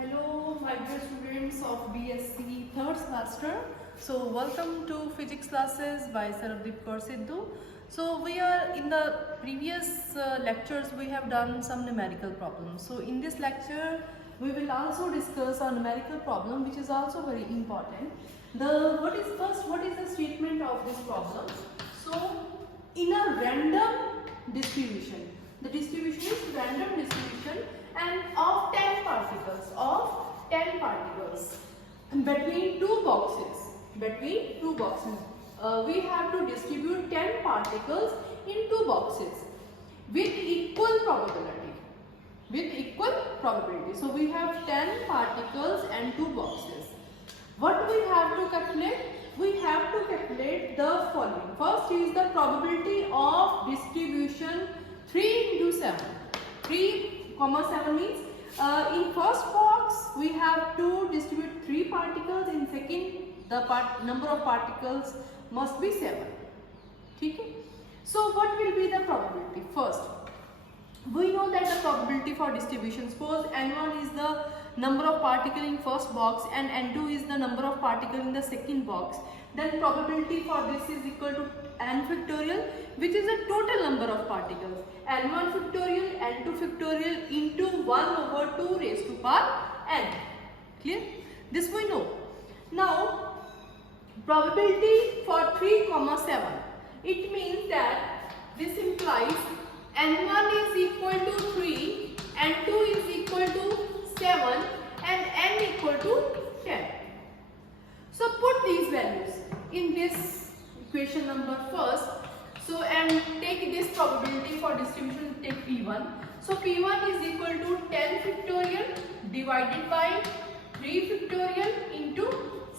Hello, my dear students of BSc third semester. So, welcome to physics classes by Sarabdeep Kaur Sidhu. So, we are in the previous lectures we have done some numerical problems. So, in this lecture we will also discuss a numerical problem which is also very important. What is the statement of this problem? So, in a random distribution, the distribution is random distribution and of 10 particles between two boxes we have to distribute 10 particles in two boxes with equal probability. So we have 10 particles and two boxes. What we have to calculate? We have to calculate the following. First is the probability of distribution 3 into 7. 3, 7 means in first box we have to distribute 3 particles. In second, the number of particles must be 7. Okay? So what will be the probability? First, we know that the probability for distribution, suppose n1 is the number of particles in first box and n2 is the number of particles in the second box, then probability for this is equal to n factorial, which is the total number of particles, n1 factorial, n2 factorial into 1 over 2 raised to power n. Clear? This we know. Now, probability for 3, 7. It means that this implies n1 is equal to 3, n2 is equal to 7 and n equal to 10. So put these values in this equation number first. So and take this probability for distribution, take P1. So P1 is equal to 10 factorial divided by 3 factorial into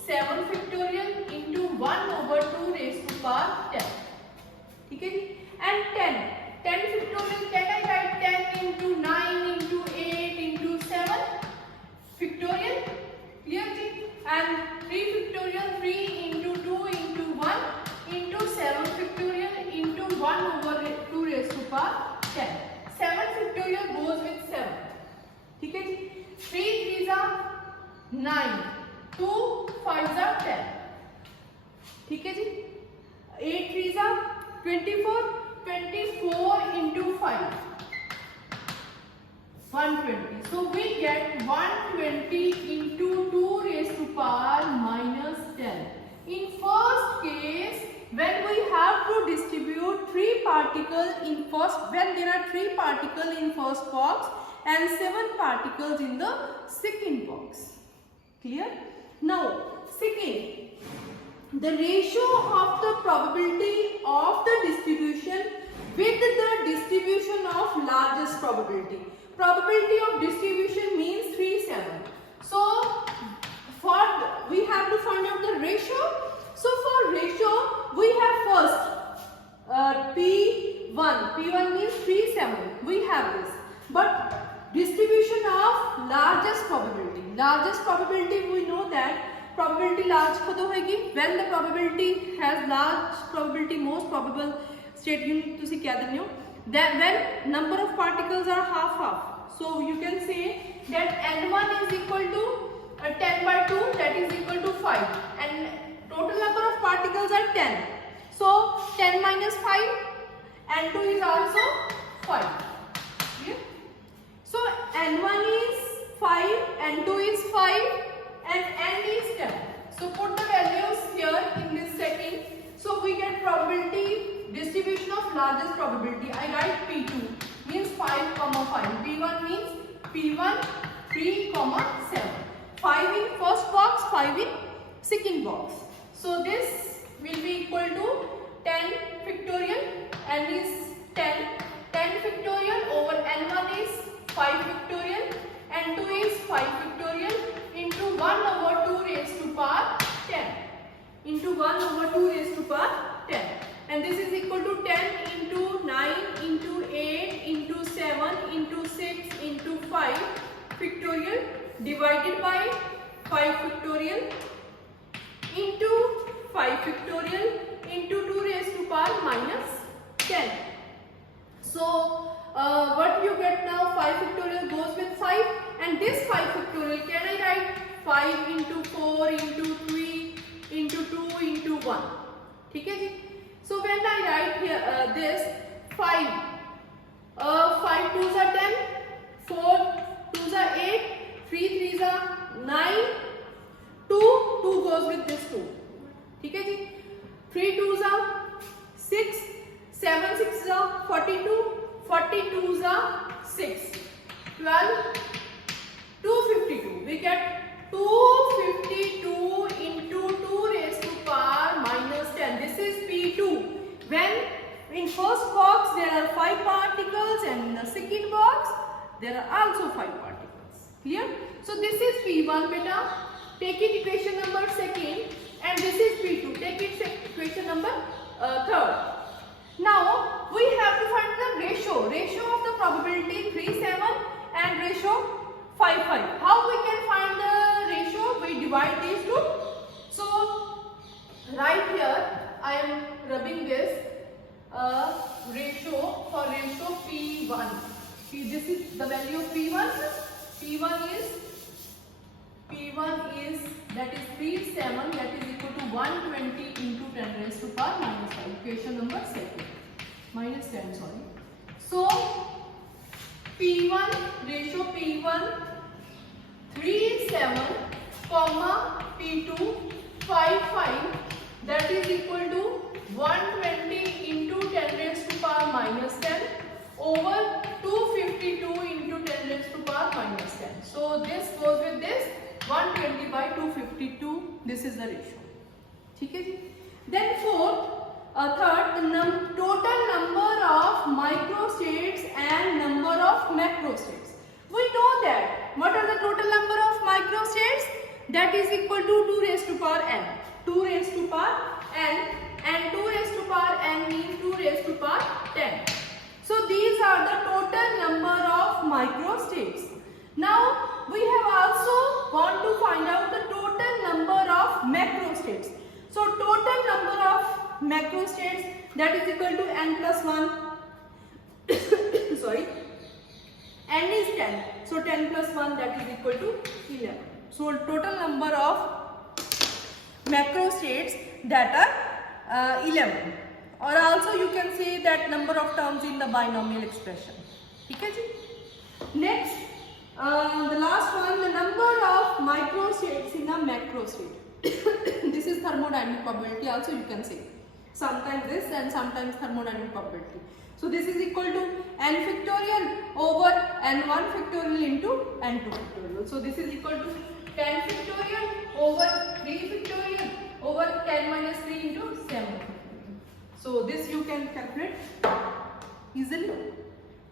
7 factorial into 1 over 2 raised to power 10. Okay? And 10 factorial, can I write 10 into 9 into 8 into 7 factorial? Clear? And 3 factorial, 3 into 2 into 1 into 7 factorial into 1 over 2 raised to power 10. 7 factorial goes with 7. Okay? 3 3s are 9, 2 5s are 10. Okay? 8 3s are 24. 24 into 5, 120. So we get 120 into 2 raised to power minus 10. In first case, when we have to distribute 3 particles in when there are 3 particles in first box and 7 particles in the second box. Clear? Now, second, the ratio of the probability of the distribution with the distribution of largest probability. Probability of distribution means 3, 7. So, we have to find out the ratio. So, for ratio, we have first P1. P1 means 3, 7. We have this. But distribution of largest probability. Largest probability, we know that probability large कदों होगी when the probability has large probability, most probable state unit तुसी क्या देने हो, then when number of particles are half. So you can say that n1 is equal to 10 by 2, that is equal to 5, and total number of particles are 10. So 10 minus 5, n2 is also 5. Yeah? So n1 is 5, n2 is 5. And n is 10. So put the values here in this second. So we get probability distribution of largest probability. I write P2 means 5, 5. P1 means P1 3, 7. 5 in first box, 5 in second box. So this will be equal to 10 factorial. N is 10. 10 factorial over n1 is 5 factorial. N2 is 5 factorial. Into 1 over 2 raised to power 10. Into 1 over 2 raised to power 10. And this is equal to 10 into 9 into 8 into 7 into 6 into 5 factorial divided by 5 factorial into 5 factorial into 2 raised to power minus 10. So what you get now, 5 factorial goes with 5, and this 5 factorial can I write 5 into 4 into 3 into 2 into 1. ठीक है जी. So when I write here this 5, 5 2s are 10, 4 2s are 8, 3 3s are 9, 2 goes with this 2. ठीक है जी. 3 2s are 6, 7 6s are 42, 42s are 6, 12, 252. We get 252 into 2 raised to power minus 10. This is P2. When in first box there are 5 particles and in the second box there are also 5 particles. Clear? So this is P1 beta. Take it equation number second, and this is P2. Take it equation number third. Now we have to find the ratio of the probability 3 7 and ratio 5 5. How we can find the ratio? We divide these two. So right here I am rubbing this ratio for ratio P1. This is the value of P1. P1 is that is 3 7, that is equal to 120 into 10 raised to power minus 5. Equation number second. Minus 10, sorry. So P1, ratio P1 3 7 comma P2 5 5, that is equal to 120 into 10 raised to power minus 10 over 252 into 10 raised to power minus 10. So this goes with this 120 by 252. This is the ratio. ठीक है जी. Then third, total number of microstates and number of macrostates. We know that what are the total number of microstates? That is equal to 2 raised to power n. 2 raised to power n, and 2 raised to power n means 2 raised to power 10. So these are the total number of microstates. Now we have also want to find out the total number of macrostates. So total number of macrostates, that is equal to n plus 1. Sorry, n is 10. So 10 plus 1, that is equal to 11. So total number of macrostates, that are 11. Or also you can say that number of terms in the binomial expression. ठीक है जी. Next, the last one, the number of microstates in a macrostate. This is thermodynamic probability. Also you can say sometimes this and sometimes thermodynamic probability. So this is equal to n factorial over n1 factorial into n2 factorial. So this is equal to 10 factorial over 3 factorial over 10 minus 3 into 7 factorial. So this you can calculate easily.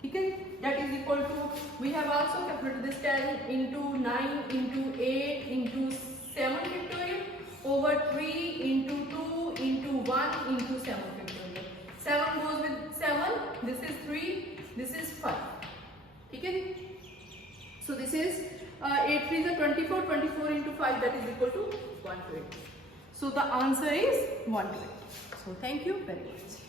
Okay, that is equal to, we have also calculated this 10 into 9 into 8 into 7 factorial over 3 into 2 into 1 into 7 factorial. 7 goes with 7, this is 3, this is 5. Okay, so this is 8 3 is 24, 24 into 5, that is equal to 120. So the answer is 120. So thank you very much.